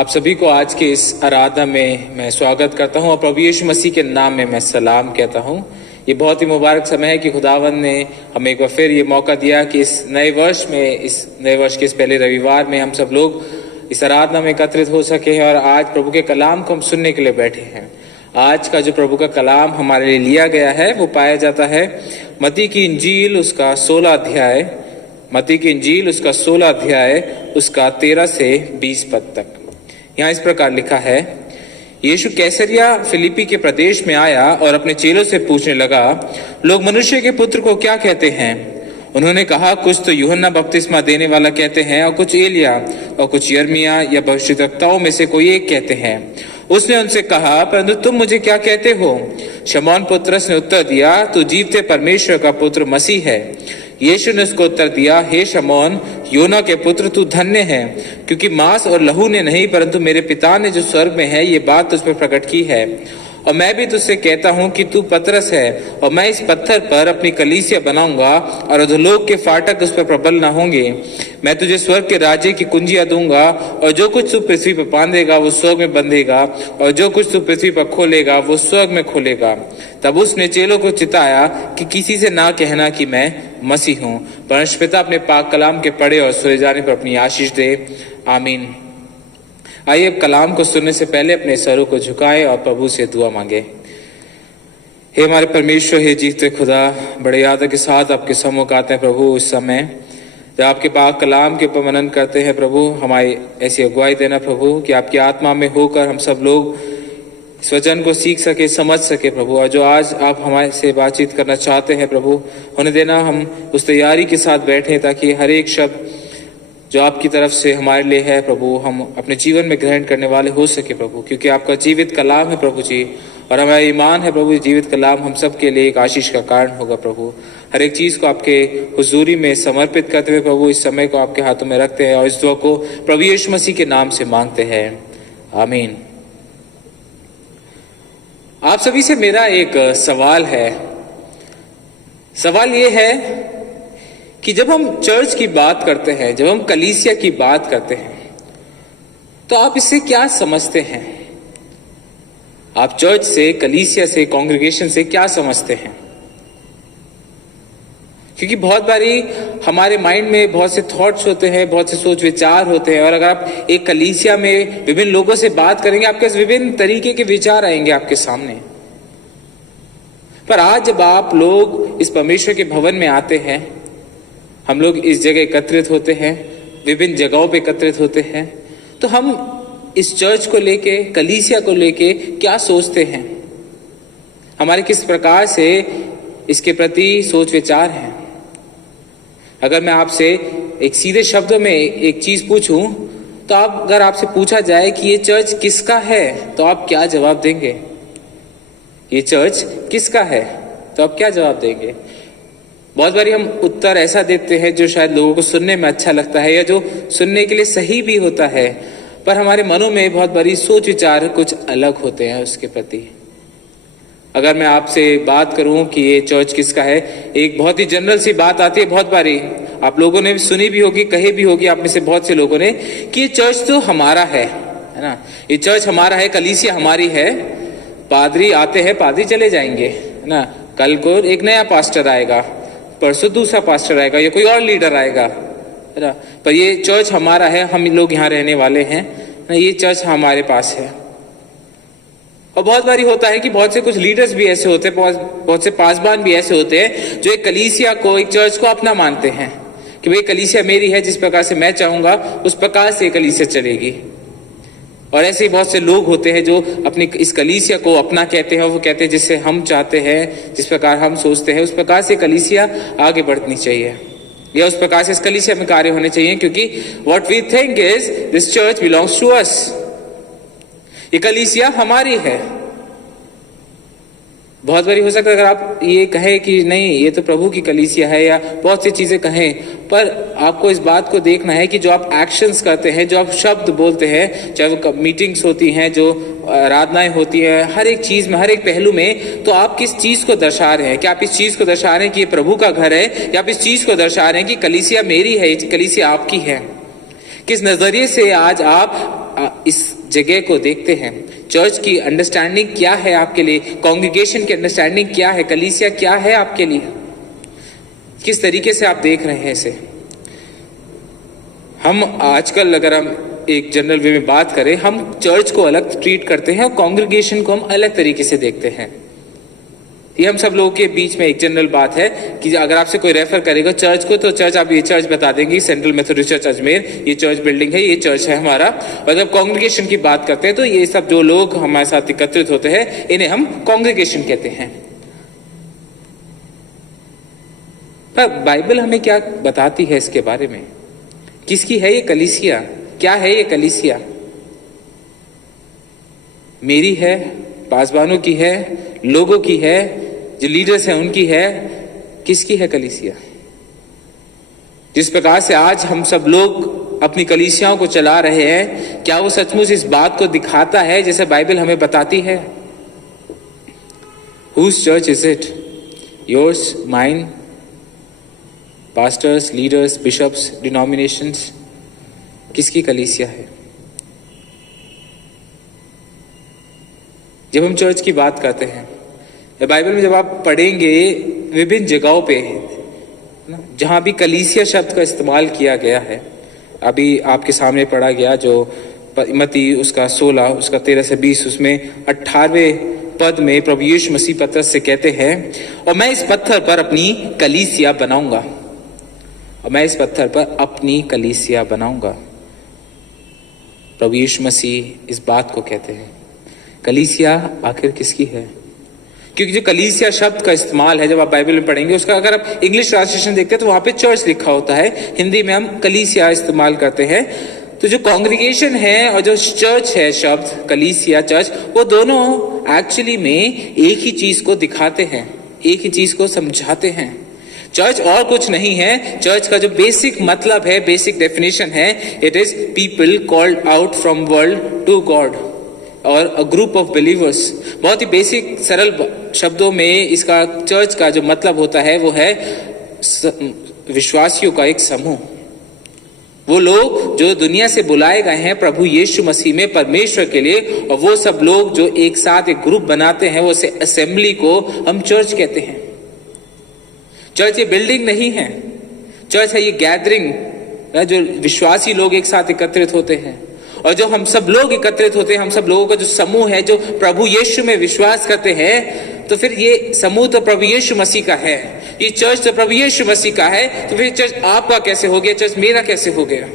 आप सभी को आज के इस आराधना में मैं स्वागत करता हूं और प्रभु यीशु मसीह के नाम में मैं सलाम कहता हूं। ये बहुत ही मुबारक समय है कि खुदावंद ने हमें एक बार फिर ये मौका दिया कि इस नए वर्ष के इस पहले रविवार में हम सब लोग इस आराधना में एकत्रित हो सके हैं और आज प्रभु के कलाम को हम सुनने के लिए बैठे हैं। आज का जो प्रभु का कलाम हमारे लिए लिया गया है वो पाया जाता है मत्ती की इंजील उसका 16 अध्याय उसका 13 से 20 पद तक। यहाँ इस प्रकार लिखा है, यीशु कैसरिया फिलिपी के प्रदेश में आया और अपने चेलों से पूछने लगा, लोग मनुष्य के पुत्र को क्या कहते हैं? उन्होंने कहा, कुछ तो यूहन्ना बपतिस्मा देने वाला कहते हैं और कुछ एलिया और कुछ यिर्मयाह या भविष्यद्वक्ताओं में से कोई एक कहते हैं। उसने उनसे कहा, परंतु तुम मुझे क्या कहते हो? शमौन पुत्रस ने उत्तर दिया, तू जीवते परमेश्वर का पुत्र मसीह है। यीशु ने उसको उत्तर दिया, हे शमौन, योना के पुत्र, तू धन्य है, क्योंकि मांस और लहू ने नहीं परंतु मेरे पिता ने जो स्वर्ग में है ये बात तुझ पर प्रकट की है। और मैं भी तुझसे कहता हूं कि तू पतरस है और मैं इस पत्थर पर अपनी कलीसिया बनाऊंगा और अधोलोक के फाटक उस पर प्रबल न होंगे। मैं तुझे स्वर्ग के राज्य की कुंजियां दूंगा और जो कुछ तू पृथ्वी पर बांधेगा वो स्वर्ग में बंधेगा और जो कुछ तू पृथ्वी पर खोलेगा वो स्वर्ग में खोलेगा। तब उसने चेलों को चिताया कि किसी से ना कहना कि मैं मसीह हूँ। परमेश्वर पिता अपने पाक कलाम के पढ़े और सुने जाने पर अपनी आशीष दे, आमीन। आइए अब कलाम को सुनने से पहले अपने सरों को झुकाएं और प्रभु से दुआ मांगे। हे हमारे परमेश्वर, हे जीते खुदा, बड़े याद के साथ आपके सम्मुख आते हैं प्रभु। इस समय जब आपके पाक कलाम के ऊपर मनन करते हैं प्रभु, हमारी ऐसी अगुवाई देना प्रभु कि आपकी आत्मा में होकर हम सब लोग इस वचन को सीख सके, समझ सके प्रभु। और जो आज आप हमारे से बातचीत करना चाहते हैं प्रभु, होने देना हम उस तैयारी के साथ बैठे ताकि हर एक शब्द जो आपकी तरफ से हमारे लिए है प्रभु, हम अपने जीवन में ग्रहण करने वाले हो सके प्रभु, क्योंकि आपका जीवित कलाम है प्रभु जी। और हमारा ईमान है प्रभु, जीवित कलाम हम सब के लिए एक आशीष का कारण होगा प्रभु। हर एक चीज को आपके हुजूरी में समर्पित करते हुए प्रभु इस समय को आपके हाथों में रखते हैं और इस दुआ को प्रभु यीशु मसीह के नाम से मांगते हैं, आमीन। आप सभी से मेरा एक सवाल है। सवाल ये है कि जब हम चर्च की बात करते हैं, जब हम कलीसिया की बात करते हैं, तो आप इससे क्या समझते हैं? आप चर्च से, कलीसिया से, कांग्रेगेशन से क्या समझते हैं? क्योंकि बहुत बारी हमारे माइंड में बहुत से थॉट्स होते हैं, बहुत से सोच विचार होते हैं, और अगर आप एक कलीसिया में विभिन्न लोगों से बात करेंगे, आपके विभिन्न तरीके के विचार आएंगे आपके सामने। पर आज जब आप लोग इस परमेश्वर के भवन में आते हैं, हम लोग इस जगह एकत्रित होते हैं, विभिन्न जगहों पे एकत्रित होते हैं, तो हम इस चर्च को लेके, कलीसिया को लेके क्या सोचते हैं? हमारे किस प्रकार से इसके प्रति सोच विचार हैं? अगर मैं आपसे एक सीधे शब्दों में एक चीज पूछूं, तो अगर आपसे पूछा जाए कि ये चर्च किसका है, तो आप क्या जवाब देंगे? ये चर्च किसका है, तो आप क्या जवाब देंगे? बहुत बारी हम उत्तर ऐसा देते हैं जो शायद लोगों को सुनने में अच्छा लगता है या जो सुनने के लिए सही भी होता है, पर हमारे मनों में बहुत बारी सोच विचार कुछ अलग होते हैं उसके प्रति। अगर मैं आपसे बात करूं कि ये चर्च किसका है, एक बहुत ही जनरल सी बात आती है। बहुत बारी आप लोगों ने सुनी भी होगी, कही भी होगी आप में से बहुत से लोगों ने, कि ये चर्च तो हमारा है ना, ये चर्च हमारा है, कलीसिया हमारी है। पादरी आते हैं, पादरी चले जाएंगे, है ना। कल को एक नया पास्टर आएगा, परसों दूसरा पास्टर आएगा या कोई और लीडर आएगा, है ना, पर ये चर्च हमारा है, हम लोग यहाँ रहने वाले हैं ना, ये चर्च हमारे पास है। और बहुत बारी होता है कि बहुत से कुछ लीडर्स भी ऐसे होते हैं, बहुत से पासबान भी ऐसे होते हैं जो एक कलीसिया को, एक चर्च को अपना मानते हैं कि भाई कलीसिया मेरी है, जिस प्रकार से मैं चाहूंगा उस प्रकार से कलीसिया चलेगी। और ऐसे ही बहुत से लोग होते हैं जो अपनी इस कलीसिया को अपना कहते हैं और वो कहते हैं जिससे हम चाहते हैं, जिस प्रकार हम सोचते हैं उस प्रकार से कलीसिया आगे बढ़नी चाहिए या उस प्रकार से इस कलीसिया में कार्य होने चाहिए, क्योंकि what we think is this church belongs to us, ये कलीसिया हमारी है। बहुत बारी हो सकता है अगर आप ये कहें कि नहीं ये तो प्रभु की कलीसिया है, या बहुत सी चीजें कहें, पर आपको इस बात को देखना है कि जो आप एक्शंस करते हैं, जो आप शब्द बोलते हैं, चाहे वो मीटिंग्स होती हैं, जो आराधनाएं होती हैं, हर एक चीज में, हर एक पहलू में, तो आप किस चीज को दर्शा रहे हैं? क्या आप इस चीज को दर्शा रहे हैं कि ये प्रभु का घर है, या आप इस चीज को दर्शा रहे हैं कि कलीसिया मेरी है, कलीसिया आपकी है? किस नजरिए से आज आप आप इस जगह को देखते हैं, चर्च की अंडरस्टैंडिंग क्या है आपके लिए, कॉन्ग्रीगेशन की अंडरस्टैंडिंग क्या है, कलीसिया क्या है आपके लिए, किस तरीके से आप देख रहे हैं इसे? हम आजकल अगर हम एक जनरल वे में बात करें, हम चर्च को अलग ट्रीट करते हैं और कॉन्ग्रीगेशन को हम अलग तरीके से देखते हैं। ये हम सब लोगों के बीच में एक जनरल बात है कि अगर आपसे कोई रेफर करेगा चर्च को, तो चर्च आप ये चर्च बता देंगे, सेंट्रल मेथोडिस्ट चर्च अजमेर, ये चर्च बिल्डिंग है, ये चर्च है हमारा। और जब कॉन्ग्रीगेशन की बात करते हैं तो ये सब जो लोग हमारे साथ एकत्रित होते हैं इन्हें हम कॉन्ग्रीगेशन कहते हैं। पर बाइबल हमें क्या बताती है इसके बारे में? किसकी है ये कलीसिया? क्या है ये कलीसिया? मेरी है, पासवानों की है, लोगों की है, जो लीडर्स हैं उनकी है? किसकी है कलीसिया? जिस प्रकार से आज हम सब लोग अपनी कलीसियाओं को चला रहे हैं, क्या वो सचमुच इस बात को दिखाता है जैसे बाइबल हमें बताती है? Whose church is it? Yours, mine, pastors, leaders, bishops, denominations? किसकी कलीसिया है? जब हम चर्च की बात करते हैं, बाइबल में जब आप पढ़ेंगे विभिन्न जगहों पे जहां भी कलीसिया शब्द का इस्तेमाल किया गया है, अभी आपके सामने पढ़ा गया जो मत्ती उसका 16 उसका 13 से 20, उसमें 18वें पद में प्रभु यीशु मसीह पतरस से कहते हैं, और मैं इस पत्थर पर अपनी कलीसिया बनाऊंगा, और मैं इस पत्थर पर अपनी कलीसिया बनाऊंगा। प्रभु यीशु मसीह इस बात को कहते हैं। कलीसिया आखिर किसकी है? क्योंकि जो कलीसिया शब्द का इस्तेमाल है जब आप बाइबल में पढ़ेंगे, उसका अगर आप इंग्लिश ट्रांसलेशन देखते हैं तो वहां पे चर्च लिखा होता है, हिंदी में हम कलीसिया इस्तेमाल करते हैं। तो जो कॉन्ग्रीगेशन है और जो चर्च है, शब्द कलीसिया चर्च, वो दोनों एक्चुअली में एक ही चीज को दिखाते हैं, एक ही चीज को समझाते हैं। चर्च और कुछ नहीं है। चर्च का जो बेसिक मतलब है, बेसिक डेफिनेशन है, it is people called out from world to God और अ ग्रुप ऑफ बिलीवर्स। बहुत ही बेसिक सरल शब्दों में इसका चर्च का जो मतलब होता है वो है विश्वासियों का एक समूह। वो लोग जो दुनिया से बुलाए गए हैं प्रभु यीशु मसीह में परमेश्वर के लिए, और वो सब लोग जो एक साथ एक ग्रुप बनाते हैं, वो असेंबली को हम चर्च कहते हैं। चर्च ये बिल्डिंग नहीं है, चर्च है ये गैदरिंग, जो विश्वासी लोग एक साथ एकत्रित होते हैं। और जो हम सब लोग एकत्रित होते हैं, हम सब लोगों का जो समूह है जो प्रभु यीशु में विश्वास करते हैं, तो फिर ये समूह तो प्रभु यीशु मसीह का है, ये चर्च तो प्रभु यीशु मसीह का है। तो फिर चर्च आपका कैसे हो गया, चर्च मेरा कैसे हो गया?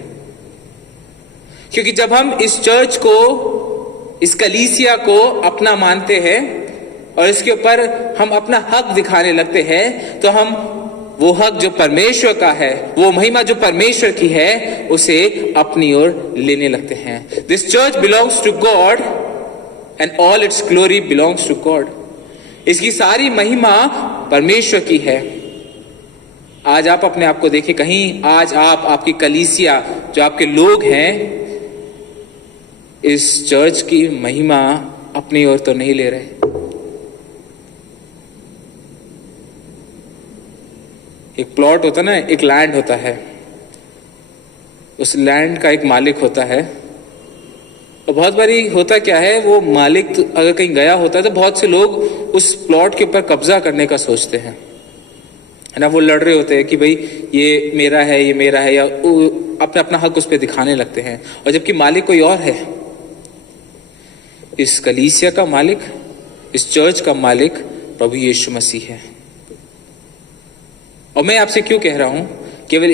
क्योंकि जब हम इस चर्च को, इस कलीसिया को अपना मानते हैं और इसके ऊपर हम अपना हक दिखाने लगते हैं, तो हम वो हक जो परमेश्वर का है, वो महिमा जो परमेश्वर की है, उसे अपनी ओर लेने लगते हैं। This church belongs to God and all its glory belongs to God. इसकी सारी महिमा परमेश्वर की है। आज आप अपने आप को देखिए, कहीं आज आप, आपकी कलीसिया, जो आपके लोग हैं, इस चर्च की महिमा अपनी ओर तो नहीं ले रहे। एक प्लॉट होता है ना, एक लैंड होता है, उस लैंड का एक मालिक होता है, और बहुत बारी होता क्या है, वो मालिक तो अगर कहीं गया होता है तो बहुत से लोग उस प्लॉट के ऊपर कब्जा करने का सोचते हैं, है ना। वो लड़ रहे होते हैं कि भाई ये मेरा है, ये मेरा है, या अपना अपना हक उस पर दिखाने लगते हैं, और जबकि मालिक कोई और है। इस कलीसिया का मालिक, इस चर्च का मालिक प्रभु यीशु मसीह है। और मैं आपसे क्यों कह रहा हूं, केवल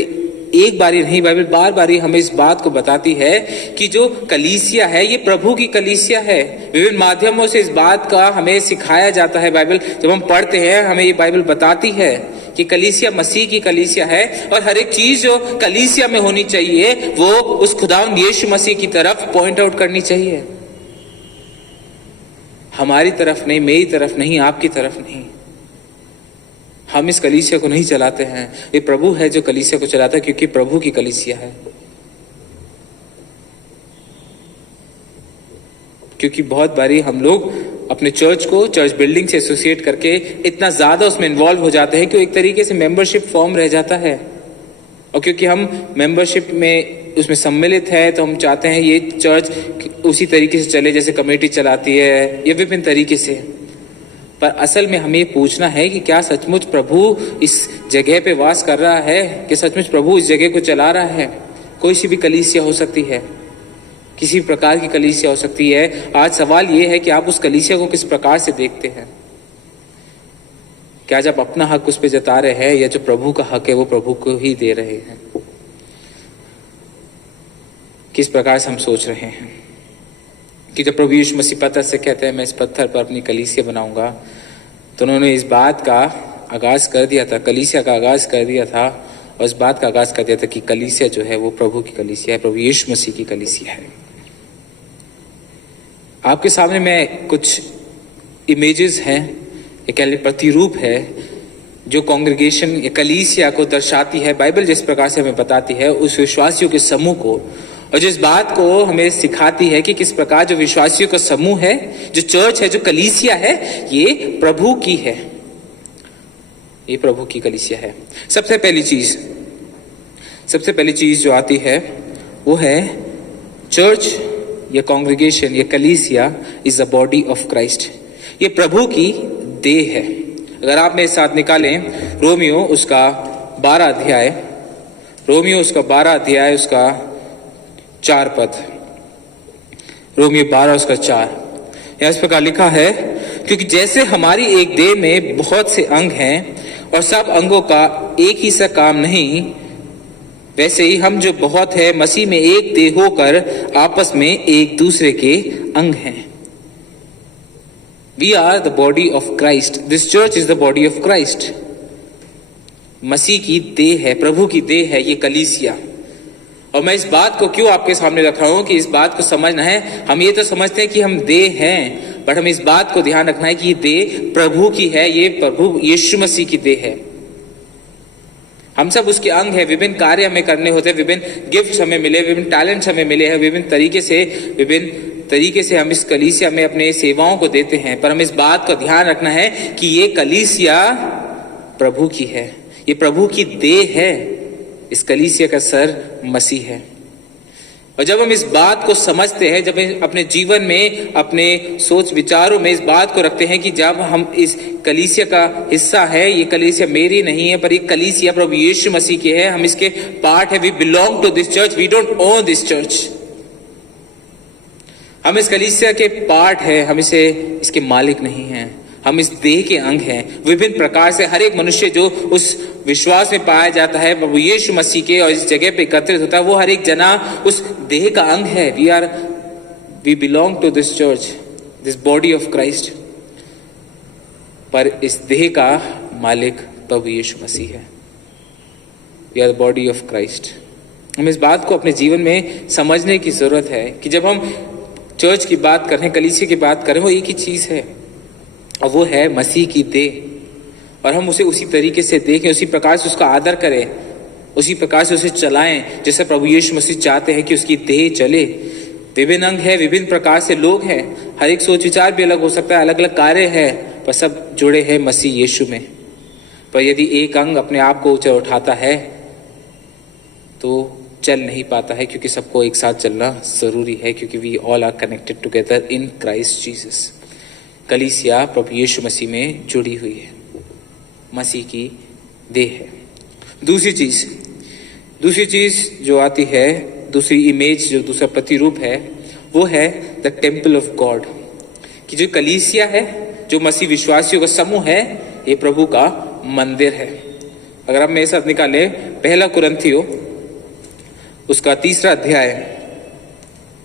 एक बारी नहीं, बाइबल बार बार हमें इस बात को बताती है कि जो कलीसिया है ये प्रभु की कलीसिया है। विभिन्न माध्यमों से इस बात का हमें सिखाया जाता है। बाइबल जब हम पढ़ते हैं, हमें ये बाइबल बताती है कि कलीसिया मसीह की कलीसिया है, और हर एक चीज जो कलीसिया में होनी चाहिए वो उस खुदावंद यीशु मसीह की तरफ पॉइंट आउट करनी चाहिए, हमारी तरफ नहीं, मेरी तरफ नहीं, आपकी तरफ नहीं। हम इस कलीसिया को नहीं चलाते हैं, ये प्रभु है जो कलीसिया को चलाता है, क्योंकि प्रभु की कलीसिया है। क्योंकि बहुत बारी हम लोग अपने चर्च को चर्च बिल्डिंग से एसोसिएट करके इतना ज्यादा उसमें इन्वॉल्व हो जाते हैं कि वो एक तरीके से मेंबरशिप फॉर्म रह जाता है। और क्योंकि हम मेंबरशिप में उसमें सम्मिलित है तो हम चाहते हैं ये चर्च उसी तरीके से चले जैसे कमेटी चलाती है, ये विभिन्न तरीके से। पर असल में हमें पूछना है कि क्या सचमुच प्रभु इस जगह पे वास कर रहा है, कि सचमुच प्रभु इस जगह को चला रहा है। कोई सी भी कलीसिया हो सकती है, किसी प्रकार की कलीसिया हो सकती है। आज सवाल ये है कि आप उस कलीसिया को किस प्रकार से देखते हैं। क्या जब अपना हक उस पर जता रहे हैं, या जो प्रभु का हक है वो प्रभु को ही दे रहे हैं? किस प्रकार से हम सोच रहे हैं कि जब प्रभु यीशु मसीह पत्थर से कहते हैं मैं इस पत्थर पर अपनी कलीसिया बनाऊंगा, तो उन्होंने इस बात का आगाज कर दिया था, कलीसिया का आगाज कर दिया था, और इस बात का आगाज कर दिया था कि कलीसिया जो है वो प्रभु की कलीसिया है, प्रभु यीशु मसीह की कलीसिया है। आपके सामने मैं कुछ इमेजेस हैं, एक प्रतिरूप है जो कांग्रेगेशन या कलीसिया को दर्शाती है। बाइबल जिस प्रकार से हमें बताती है उस विश्वासियों के समूह को, और जिस बात को हमें सिखाती है कि किस प्रकार जो विश्वासियों का समूह है, जो चर्च है, जो कलीसिया है, ये प्रभु की है, ये प्रभु की कलीसिया है। सबसे पहली चीज जो आती है वो है चर्च या कांग्रेगेशन या कलीसिया is the body of Christ. ये प्रभु की देह है। अगर आप मेरे साथ निकालें रोमियो उसका 12 अध्याय उसका 4 पद, रोमियो 12 उसका 4, यहाँ इस प्रकार लिखा है, क्योंकि जैसे हमारी एक देह में बहुत से अंग हैं और सब अंगों का एक ही सा काम नहीं, वैसे ही हम जो बहुत है मसीह में एक देह होकर आपस में एक दूसरे के अंग हैं। We are the body of Christ. This church is the body of Christ. मसीह की देह है, प्रभु की देह है ये कलीसिया। और मैं इस बात को क्यों आपके सामने रख रहा हूं कि इस बात को समझना है। हम ये तो समझते हैं कि हम देह हैं, बट हमें इस बात को ध्यान रखना है कि ये देह प्रभु की है, ये प्रभु यीशु मसीह की देह है। हम सब उसके अंग है, विभिन्न कार्य हमें करने होते हैं, विभिन्न गिफ्ट्स हमें मिले, विभिन्न टैलेंट्स हमें मिले हैं, विभिन्न तरीके से हम इस कलीसिया में अपने सेवाओं को देते हैं। पर हमें इस बात का ध्यान रखना है कि ये कलीसिया प्रभु की है, ये प्रभु की देह है। इस कलीसिया का सर मसीह है। और जब हम इस बात को समझते हैं, जब अपने जीवन में, अपने सोच विचारों में इस बात को रखते हैं कि जब हम इस कलीसिया का हिस्सा है, ये कलीसिया मेरी नहीं है पर ये कलीसिया प्रभु यीशु मसीह की है, हम इसके पार्ट है, we belong to this church, we don't own this church. हम इस कलीसिया के पार्ट है, हम इसके मालिक नहीं हैं, हम इस देह के अंग हैं। विभिन्न प्रकार से हर एक मनुष्य जो उस विश्वास में पाया जाता है प्रभु यीशु मसीह के और इस जगह पे एकत्रित होता है, वो हर एक जना उस देह का अंग है। We belong to this church, this body of Christ. पर इस देह का मालिक प्रभु यीशु मसीह है। We are the body of Christ. हम इस बात को अपने जीवन में समझने की जरूरत है कि जब हम चर्च की बात कर रहे हैं, कलीसिया की बात कर रहे हैं, वो एक ही चीज है और वो है मसीह की देह। और हम उसे उसी तरीके से देखें, उसी प्रकार से उसका आदर करें, उसी प्रकार से उसे चलाएं जैसे प्रभु यीशु मसीह चाहते हैं कि उसकी देह चले। विभिन्न अंग है, विभिन्न प्रकार से लोग हैं, हर एक सोच विचार भी अलग हो सकता है, अलग अलग कार्य है, पर सब जुड़े हैं मसीह यीशु में। पर यदि एक अंग अपने आप को ऊंचा उठाता है तो चल नहीं पाता है, क्योंकि सबको एक साथ चलना जरूरी है, क्योंकि we all are connected together in Christ Jesus. कलीसिया प्रभु यीशु मसीह में जुड़ी हुई है, मसीह की देह है। दूसरी चीज जो आती है, दूसरी इमेज, जो दूसरा प्रतिरूप है, वो है द टेम्पल ऑफ गॉड। कि जो कलीसिया है, जो मसीह विश्वासियों का समूह है, ये प्रभु का मंदिर है। अगर आप मेरे साथ निकालें 1 कुरिन्थियों उसका 3 अध्याय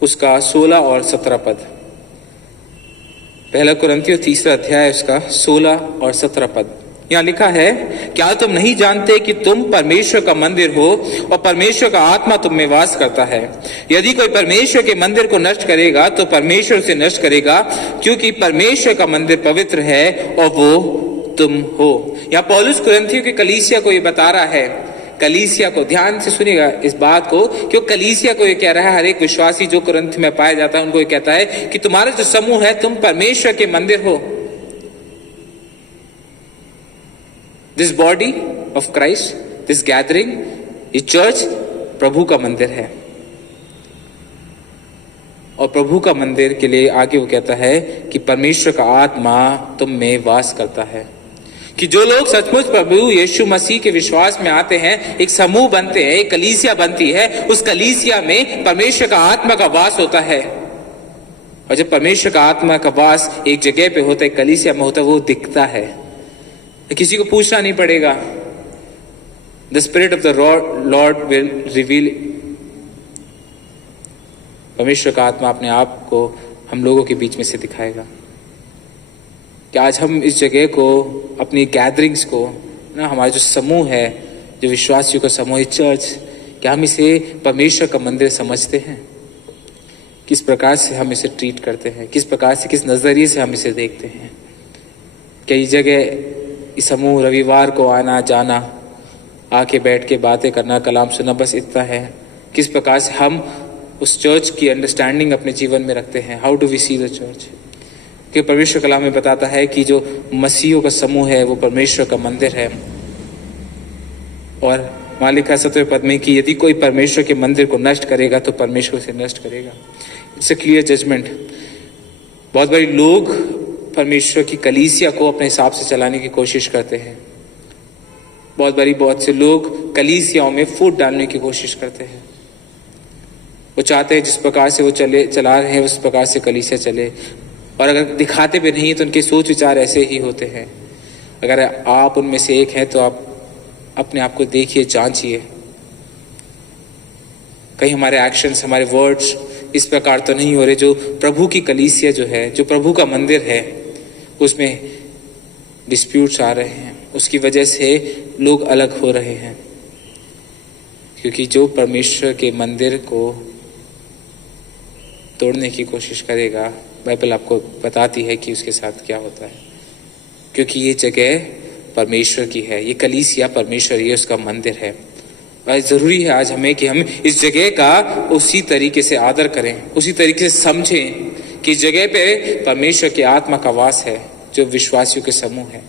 उसका 16 और 17 पद। 1 कुरिन्थियों 3 अध्याय उसका 16 और 17 पद। यहाँ लिखा है, क्या तुम नहीं जानते कि तुम परमेश्वर का मंदिर हो और परमेश्वर का आत्मा तुम में वास करता है? यदि कोई परमेश्वर के मंदिर को नष्ट करेगा तो परमेश्वर उसे नष्ट करेगा, क्योंकि परमेश्वर का मंदिर पवित्र है और वो तुम हो। यहाँ पौलुस कुरिन्थियों के कलीसिया को ये बता रहा है, कलीसिया को, ध्यान से सुनिएगा इस बात को, क्यों कलीसिया को ये कह रहा है, हर एक विश्वासी जो कुरिन्थ में पाया जाता है उनको ये कहता है कि तुम्हारा जो समूह है तुम परमेश्वर के मंदिर हो। This body of Christ, this gathering ये चर्च प्रभु का मंदिर है, और प्रभु का मंदिर के लिए आगे वो कहता है कि परमेश्वर का आत्मा तुम में वास करता है। कि जो लोग सचमुच प्रभु यीशु मसीह के विश्वास में आते हैं, एक समूह बनते हैं, एक कलीसिया बनती है, उस कलीसिया में परमेश्वर का आत्मा का वास होता है। और जब परमेश्वर का आत्मा का वास एक जगह पे होता है, कलीसिया में होता है, वो दिखता है, किसी को पूछना नहीं पड़ेगा। The spirit of the Lord will reveal. परमेश्वर का आत्मा अपने आप को हम लोगों के बीच में से दिखाएगा। कि आज हम इस जगह को, अपनी गैदरिंग्स को ना, हमारा जो समूह है, जो विश्वासियों का समूह है, चर्च, क्या हम इसे परमेश्वर का मंदिर समझते हैं? किस प्रकार से हम इसे ट्रीट करते हैं, किस प्रकार से, किस नजरिए से हम इसे देखते हैं? कई जगह इस समूह रविवार को आना जाना, आके बैठ के बातें करना, कलाम सुनना, बस इतना है। किस प्रकार से हम उस चर्च की अंडरस्टैंडिंग अपने जीवन में रखते हैं? How do we see the church? कि परमेश्वर कलाम में बताता है कि जो मसीहों का समूह है वो परमेश्वर का मंदिर है। और वहां लिखा है 7वें पद में कि यदि कोई परमेश्वर के मंदिर को नष्ट करेगा तो परमेश्वर से नष्ट करेगा। It's a clear judgement. बहुत बड़े लोग परमेश्वर की कलीसिया को अपने हिसाब से चलाने की कोशिश करते हैं। बहुत से लोग कलीसियाओं में फूट डालने की कोशिश करते हैं। वो चाहते हैं जिस प्रकार से वो चला रहे हैं उस प्रकार से कलीसिया चले, और अगर दिखाते भी नहीं तो उनके सोच विचार ऐसे ही होते हैं। अगर आप उनमें से एक हैं तो आप अपने आप को देखिए, जांचिए, कहीं हमारे एक्शंस, हमारे वर्ड्स इस प्रकार तो नहीं हो रहे जो प्रभु की कलीसिया जो है, जो प्रभु का मंदिर है, उसमें डिस्प्यूट्स आ रहे हैं, उसकी वजह से लोग अलग हो रहे हैं। क्योंकि जो परमेश्वर के मंदिर को तोड़ने की कोशिश करेगा, बाइबल आपको बताती है कि उसके साथ क्या होता है। क्योंकि ये जगह परमेश्वर की है, ये कलीसिया परमेश्वर, ये उसका मंदिर है। और जरूरी है आज हमें कि हम इस जगह का उसी तरीके से आदर करें, उसी तरीके से समझें कि इस जगह पे परमेश्वर के आत्मा का वास है, जो विश्वासियों के समूह है।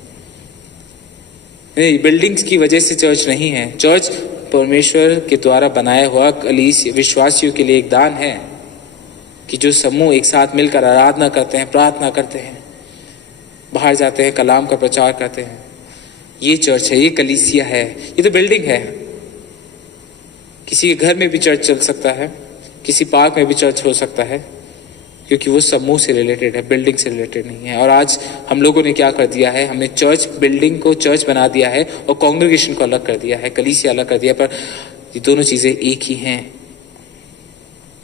बिल्डिंग्स की वजह से चर्च नहीं है। चर्च परमेश्वर के द्वारा बनाया हुआ कलीसिया विश्वासियों के लिए एक दान है कि जो समूह एक साथ मिलकर आराधना करते हैं, प्रार्थना करते हैं, बाहर जाते हैं, कलाम का प्रचार करते हैं। ये चर्च है, ये कलीसिया है, ये तो बिल्डिंग है। किसी के घर में भी चर्च चल सकता है, किसी पार्क में भी चर्च हो सकता है, क्योंकि वो समूह से रिलेटेड है, बिल्डिंग से रिलेटेड नहीं है। और आज हम लोगों ने क्या कर दिया है, हमने चर्च बिल्डिंग को चर्च बना दिया है और कांग्रेगेशन को अलग कर दिया है, कलीसिया अलग कर दिया। पर ये दोनों चीजें एक ही हैं।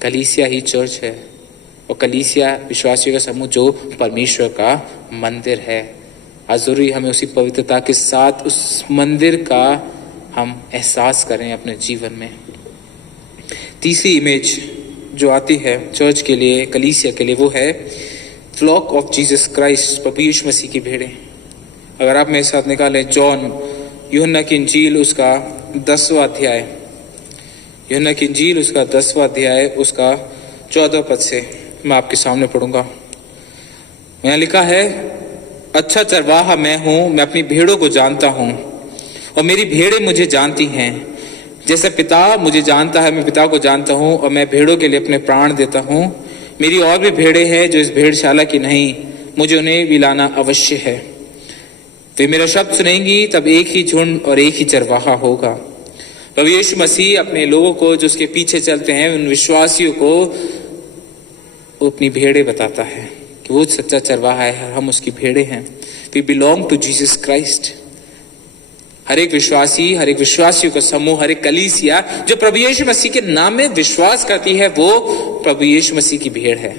कलीसिया ही चर्च है और कलीसिया विश्वासियों का समूह जो परमेश्वर का मंदिर है। आज जरूरी हमें उसी पवित्रता के साथ उस मंदिर का हम एहसास करें अपने जीवन में। तीसरी इमेज जो आती है चर्च के लिए, कलीसिया के लिए, वो है फ्लॉक ऑफ जीसस क्राइस्ट, प्रभु यीशु मसीह की भेड़ें। अगर आप मेरे साथ निकालें यूहन्ना की इंजील उसका 10वां अध्याय, यूहन्ना की इंजील उसका 10वां अध्याय उसका 14 पद से मैं आपके सामने पढ़ूंगा। यहाँ लिखा है, अच्छा चरवाहा मैं हूं, मैं अपनी भेड़ों को जानता हूं और मेरी भेड़ें मुझे जानती हैं। जैसे पिता मुझे जानता है, मैं पिता को जानता हूं और मैं भेड़ों के लिए अपने प्राण देता हूं। मेरी और भी भेड़ें हैं जो इस भेड़शाला की नहीं, मुझे उन्हें भी लाना अवश्य है। वे मेरा शब्द सुनेंगी, तब एक ही झुंड और एक ही चरवाहा होगा। प्रभु यीशु मसीह अपने लोगों को जो उसके पीछे चलते हैं, उन विश्वासियों को वो अपनी भेड़ें बताता है कि वो सच्चा चरवाहा है, हम उसकी भेड़ें हैं। We belong to Jesus Christ. हर एक विश्वासी, हर एक विश्वासियों का समूह, हर एक कलीसिया जो प्रभु यीशु मसीह के नाम में विश्वास करती है, वो प्रभु यीशु मसीह की भेड़ है।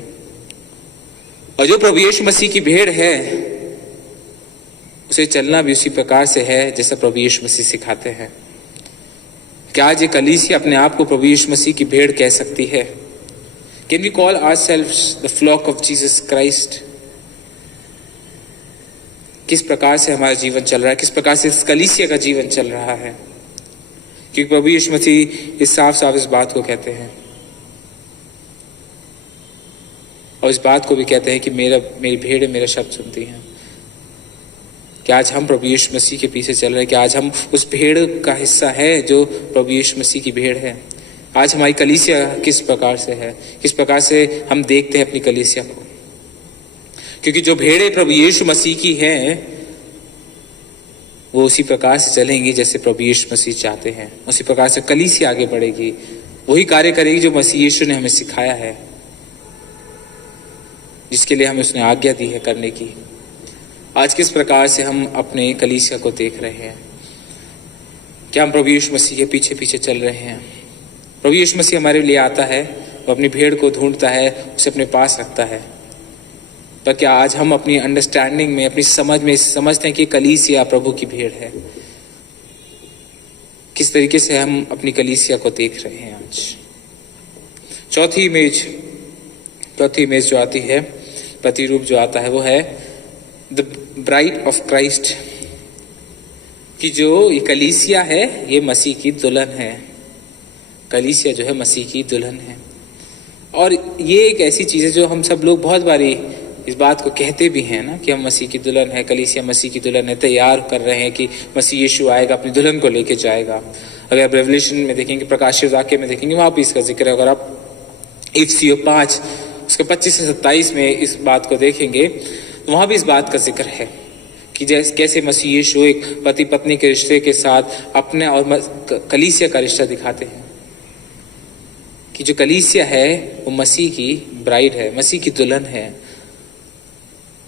और जो प्रभु यीशु मसीह की भेड़ है, उसे चलना भी उसी प्रकार से है जैसा प्रभु यीशु मसीह सिखाते हैं। क्या आज ये कलीसिया अपने आप को प्रभु यीशु मसीह की भेड़ कह सकती है? Can we call ourselves the flock of Jesus Christ? किस प्रकार से हमारा जीवन चल रहा है, किस प्रकार से इस कलीसिया का जीवन चल रहा है? क्योंकि प्रभु यीशु मसीह इस साफ इस बात को कहते हैं, और इस बात को भी कहते हैं कि मेरी भेड़ें मेरा शब्द सुनती हैं। कि आज हम प्रभु यीशु मसीह के पीछे चल रहे हैं, कि आज हम उस भेड़ का हिस्सा है जो प्रभु यीशु मसीह की भेड़ है। आज हमारी कलीसिया किस प्रकार से है, किस प्रकार से हम देखते हैं अपनी कलीसिया को, क्योंकि जो भेड़ें प्रभु यीशु मसीह की हैं वो उसी प्रकार से चलेंगी जैसे प्रभु यीशु मसीह चाहते हैं। उसी प्रकार से कलीसिया आगे बढ़ेगी, वही कार्य करेगी जो मसीह यीशु ने हमें सिखाया है, जिसके लिए हमें उसने आज्ञा दी है करने की। आज किस प्रकार से हम अपने कलीसिया को देख रहे हैं? क्या हम प्रभु यीशु मसीह के पीछे पीछे चल रहे हैं? प्रभु यीशु मसीह हमारे लिए आता है, वो अपनी भेड़ को ढूंढता है, उसे अपने पास रखता है। पर क्या आज हम अपनी अंडरस्टैंडिंग में, अपनी समझ में समझते हैं कि कलीसिया प्रभु की भेड़ है? किस तरीके से हम अपनी कलीसिया को देख रहे हैं आज? चौथी इमेज जो आती है, प्रतिरूप जो आता है, वो है द ब्राइड ऑफ क्राइस्ट, कि जो ये कलीसिया है ये मसीह की दुल्हन है। कलीसिया जो है मसीह की दुल्हन है। और ये एक ऐसी चीज है जो हम सब लोग बहुत बारी इस बात को कहते भी हैं ना, कि हम मसीह की दुल्हन है, कलीसिया मसीह की दुल्हन है, तैयार कर रहे हैं कि मसीह यीशु आएगा, अपनी दुल्हन को लेके जाएगा। अगर आप रेवलेशन में देखेंगे, प्रकाशित वाक्य में देखेंगे, वहां भी इसका जिक्र है। अगर आप इफिसियों 5 उसके 25 से 27 में इस बात को देखेंगे तो वहां भी इस बात का जिक्र है कि जैसे कैसे मसीह यीशु एक पति पत्नी के रिश्ते के साथ अपने और कलीसिया का रिश्ता दिखाते हैं, कि जो कलीसिया है वो मसीह की ब्राइड है, मसीह की दुल्हन है।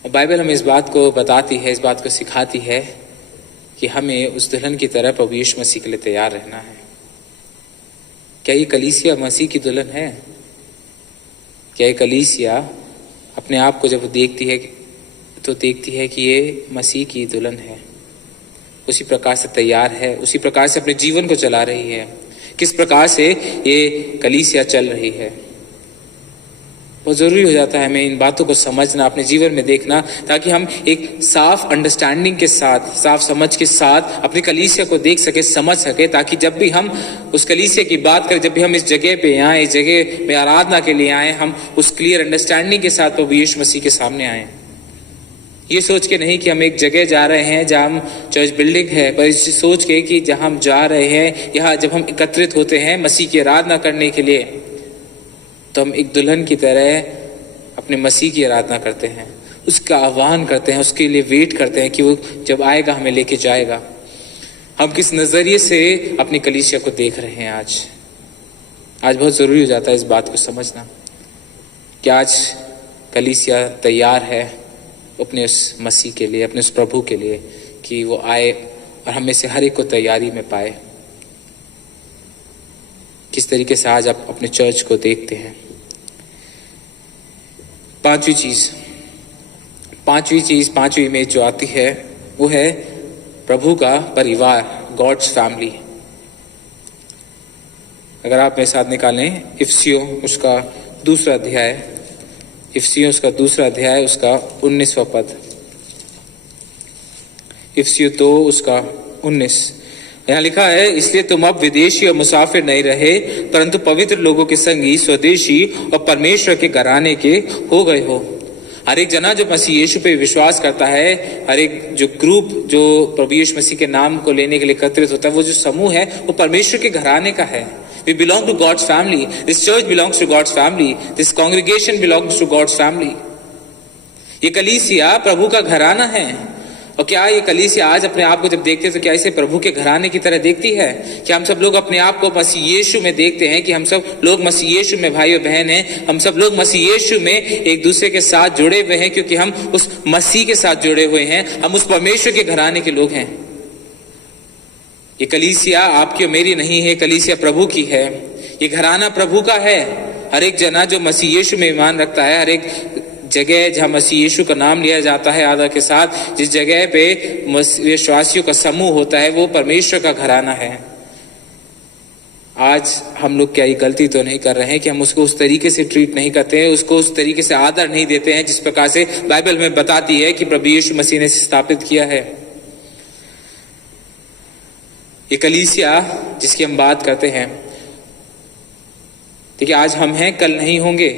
और बाइबल हमें इस बात को बताती है, इस बात को सिखाती है कि हमें उस दुल्हन की तरह प्रभु यीशु मसीह के लिए तैयार रहना है। क्या ये कलीसिया मसीह की दुल्हन है? क्या ये कलीसिया अपने आप को जब देखती है तो देखती है कि ये मसीह की दुल्हन है, उसी प्रकार से तैयार है, उसी प्रकार से अपने जीवन को चला रही है? किस प्रकार से ये कलीसिया चल रही है? बहुत जरूरी हो जाता है हमें इन बातों को समझना, अपने जीवन में देखना, ताकि हम एक साफ अंडरस्टैंडिंग के साथ, साफ समझ के साथ अपनी कलीसिया को देख सके, समझ सके, ताकि जब भी हम उस कलीसिया की बात करें, जब भी हम इस जगह पे आए, इस जगह में आराधना के लिए आए, हम उस क्लियर अंडरस्टैंडिंग के साथ प्रभु यीशु मसीह के सामने आए। ये सोच के नहीं कि हम एक जगह जा रहे हैं जहाँ हम चर्च बिल्डिंग है, पर इस सोच के कि जहाँ हम जा रहे हैं, यहाँ जब हम एकत्रित होते हैं मसीह की आराधना करने के लिए, तो हम एक दुल्हन की तरह अपने मसीह की आराधना करते हैं, उसका आह्वान करते हैं, उसके लिए वेट करते हैं कि वो जब आएगा हमें लेके जाएगा। हम किस नजरिए से अपनी कलीसिया को देख रहे हैं आज बहुत जरूरी हो जाता है इस बात को समझना कि आज कलीसिया तैयार है अपने उस मसीह के लिए, अपने उस प्रभु के लिए, कि वो आए और हमें से हर एक को तैयारी में पाए। किस तरीके से आज आप अपने चर्च को देखते हैं? पांचवी इमेज जो आती है वो है प्रभु का परिवार, गॉड्स फैमिली। अगर आप मेरे साथ निकालें इफिसियों उसका दूसरा अध्याय उसका 19वां पद, इफिसियों 2 उसका 19, यहाँ लिखा है, इसलिए तुम अब विदेशी और मुसाफिर नहीं रहे, परंतु पवित्र लोगों के संगी, स्वदेशी और परमेश्वर के घराने के हो गए हो। हर एक जना जो मसीह यीशु पे विश्वास करता है, हर एक जो ग्रुप जो प्रभु यीशु मसीह के नाम को लेने के लिए एकत्रित होता है, वो जो समूह है वो परमेश्वर के घराने का है। We belong to God's family. This church belongs to God's family. This congregation belongs to God's family. ये कलीसिया प्रभु का घराना है। और क्या ये कलीसिया आज अपने आप को जब देखते हैं तो क्या इसे प्रभु के घराने की तरह देखती है? क्या हम सब लोग अपने आप को मसीह यीशु में देखते हैं कि हम सब लोग मसीह यीशु में भाई और बहन हैं, हम सब लोग मसीह यीशु में एक दूसरे के साथ जुड़े हुए हैं, क्योंकि हम उस मसीह के साथ जुड़े हुए हैं, हम उस परमेश्वर के घराने के लोग हैं। ये कलीसिया आपकी और मेरी नहीं है, कलीसिया प्रभु की है। ये घराना प्रभु का है। हर एक जना जो मसीह यीशु में ईमान रखता है, हर एक जगह जहाँ मसीह यीशु का नाम लिया जाता है आदर के साथ, जिस जगह पे विश्वासियों का समूह होता है, वो परमेश्वर का घराना है। आज हम लोग क्या ये गलती तो नहीं कर रहे हैं कि हम उसको उस तरीके से ट्रीट नहीं करते हैं, उसको उस तरीके से आदर नहीं देते हैं जिस प्रकार से बाइबल में बताती है कि प्रभु यीशु मसीह ने स्थापित किया है। ये कलीसिया जिसकी हम बात करते हैं, देखिए आज हम हैं कल नहीं होंगे,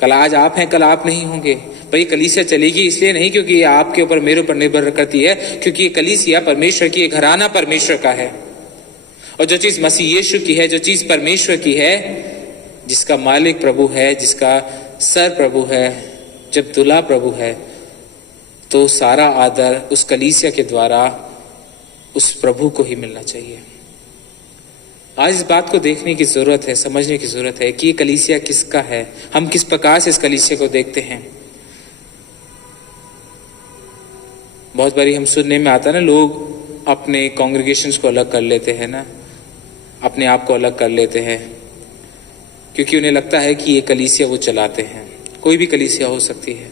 कल आज आप हैं कल आप नहीं होंगे, पर ये कलीसिया चलेगी इसलिए नहीं क्योंकि ये आपके ऊपर मेरे ऊपर निर्भर करती है, क्योंकि ये कलीसिया परमेश्वर की, ये घराना परमेश्वर का है। और जो चीज मसीह यीशु की है, जो चीज परमेश्वर की है, जिसका मालिक प्रभु है, जिसका सर प्रभु है, जब दूल्हा प्रभु है, तो सारा आदर उस कलीसिया के द्वारा उस प्रभु को ही मिलना चाहिए। आज इस बात को देखने की जरूरत है, समझने की जरूरत है कि ये कलीसिया किसका है, हम किस प्रकार से इस कलीसिया को देखते हैं। बहुत बारी हम सुनने में आता है ना, लोग अपने कॉन्ग्रीगेशंस को अलग कर लेते हैं ना, अपने आप को अलग कर लेते हैं, क्योंकि उन्हें लगता है कि ये कलीसिया वो चलाते हैं। कोई भी कलीसिया हो सकती है।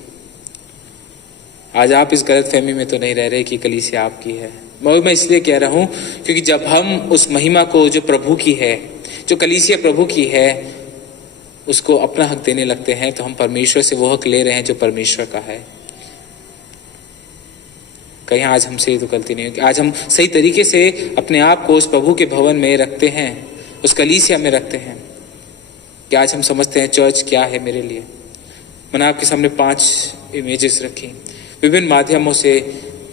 आज आप इस गलत फहमी में तो नहीं रह रहे कि कलीसिया आपकी है। मैं इसलिए कह रहा हूं क्योंकि जब हम उस महिमा को जो प्रभु की है, जो कलीसिया प्रभु की है, उसको अपना हक देने लगते हैं, तो हम परमेश्वर से वो हक ले रहे हैं जो परमेश्वर का है। कहीं आज हमसे ये तो गलती नहीं होगी। आज हम सही तरीके से अपने आप को उस प्रभु के भवन में रखते हैं, उस कलीसिया में रखते हैं। कि आज हम समझते हैं चर्च क्या है मेरे लिए। मैंने आपके सामने 5 इमेजेस रखी, विभिन्न माध्यमों से,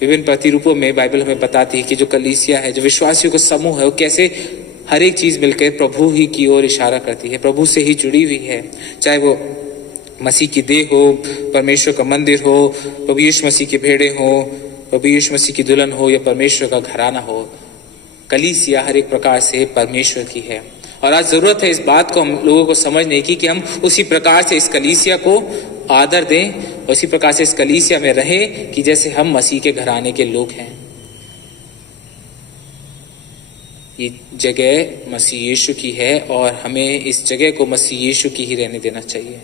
विभिन्न प्रतिरूपों में बाइबल हमें बताती है कि जो कलीसिया है, जो विश्वासियों का समूह है, वो कैसे हर एक चीज मिलकर प्रभु ही की ओर इशारा करती है, प्रभु से ही जुड़ी हुई है। चाहे वो मसीह की देह हो, परमेश्वर का मंदिर हो, प्रभु यीशु मसीह की भेड़े हो, प्रभु यीशु मसीह की दुल्हन हो, या परमेश्वर का घराना हो, कलीसिया हर एक प्रकार से परमेश्वर की है। और आज जरूरत है इस बात को हम लोगों को समझने की कि हम उसी प्रकार से इस कलीसिया को आदर दें, उसी प्रकार से इस कलीसिया में रहे कि जैसे हम मसीह के घराने के लोग हैं। ये जगह मसीह यीशु की है और हमें इस जगह को मसीह यीशु की ही रहने देना चाहिए।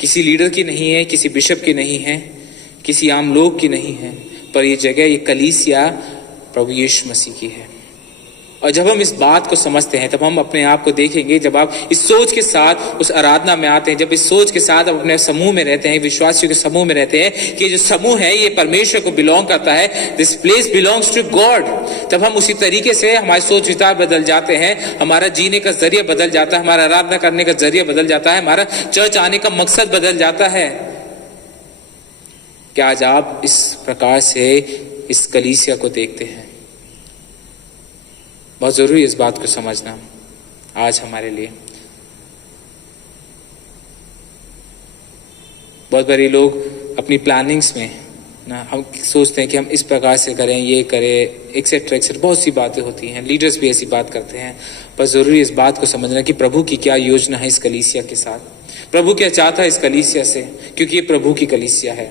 किसी लीडर की नहीं है, किसी बिशप की नहीं है, किसी आम लोग की नहीं है, पर ये जगह, ये कलीसिया प्रभु यीशु मसीह की है। और जब हम इस बात को समझते हैं तब हम अपने आप को देखेंगे, जब आप इस सोच के साथ उस आराधना में आते हैं, जब इस सोच के साथ आप अपने समूह में रहते हैं, विश्वासियों के समूह में रहते हैं कि जो समूह है ये परमेश्वर को बिलोंग करता है, this place belongs to God, तब हम उसी तरीके से हमारे सोच विचार बदल जाते हैं, हमारा जीने का जरिया बदल जाता है, हमारा आराधना करने का जरिया बदल जाता है, हमारा चर्च आने का मकसद बदल जाता है। क्या आज आप इस प्रकार से इस कलीसिया को देखते हैं? बहुत जरूरी है इस बात को समझना आज हमारे लिए। बहुत बारी लोग अपनी प्लानिंग्स में ना, हम सोचते हैं कि हम इस प्रकार से करें, ये करें, एक्सेट्रा एक्सेट्रा, बहुत सी बातें होती हैं, लीडर्स भी ऐसी बात करते हैं। पर जरूरी है इस बात को समझना कि प्रभु की क्या योजना है इस कलीसिया के साथ, प्रभु क्या चाहता है इस कलीसिया से, क्योंकि ये प्रभु की कलीसिया है।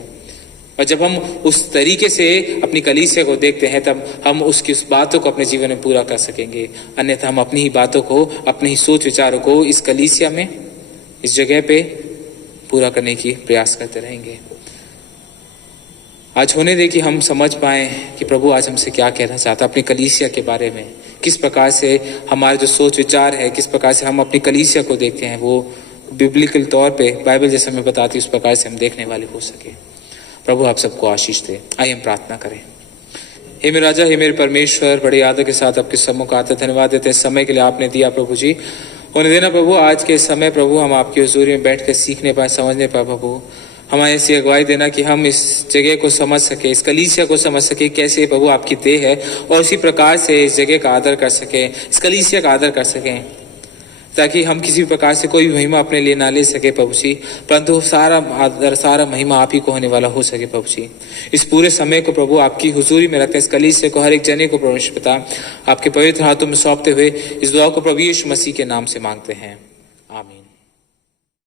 और जब हम उस तरीके से अपनी कलीसिया को देखते हैं तब हम उसकी उस बातों को अपने जीवन में पूरा कर सकेंगे। अन्यथा हम अपनी ही बातों को, अपने ही सोच विचारों को इस कलीसिया में, इस जगह पे पूरा करने की प्रयास करते रहेंगे। आज होने दे कि हम समझ पाए कि प्रभु आज हमसे क्या कहना चाहता अपनी कलीसिया के बारे में, किस प्रकार से हमारे जो सोच विचार है, किस प्रकार से हम अपनी कलीसिया को देखते हैं, वो बिब्लिकल तौर पे बाइबल जैसे हमें बताती है उस प्रकार से हम देखने वाले हो सके। प्रभु आप सबको आशीष दे। आइए हम प्रार्थना करें। हे मेरे राजा, हे मेरे परमेश्वर, बड़े आदर के साथ आपके सम्मुख आते धन्यवाद देते हैं समय के लिए आपने दिया प्रभु जी। होने देना प्रभु आज के समय प्रभु हम आपकी हुजूरी में बैठ कर सीखने पाए, समझने पाए प्रभु। हमारे ऐसी अगुवाई देना कि हम इस जगह को समझ सके, इस कलीसिया को समझ सके कैसे प्रभु आपकी देह है, और उसी प्रकार से इस जगह का आदर कर सके, इस कलीसिया का आदर कर सकें, ताकि हम किसी प्रकार से कोई भी महिमा अपने लिए ना ले सके प्रभु जी, परंतु सारा आदर, सारा महिमा आप ही को होने वाला हो सके प्रभु जी। इस पूरे समय को प्रभु आपकी हुजूरी में रखते हैं, इस कलीसिया को, हर एक जने को परमेश्वर पिता आपके पवित्र हाथों में सौंपते हुए इस दुआ को प्रभु यीशु मसीह के नाम से मांगते हैं, आमीन।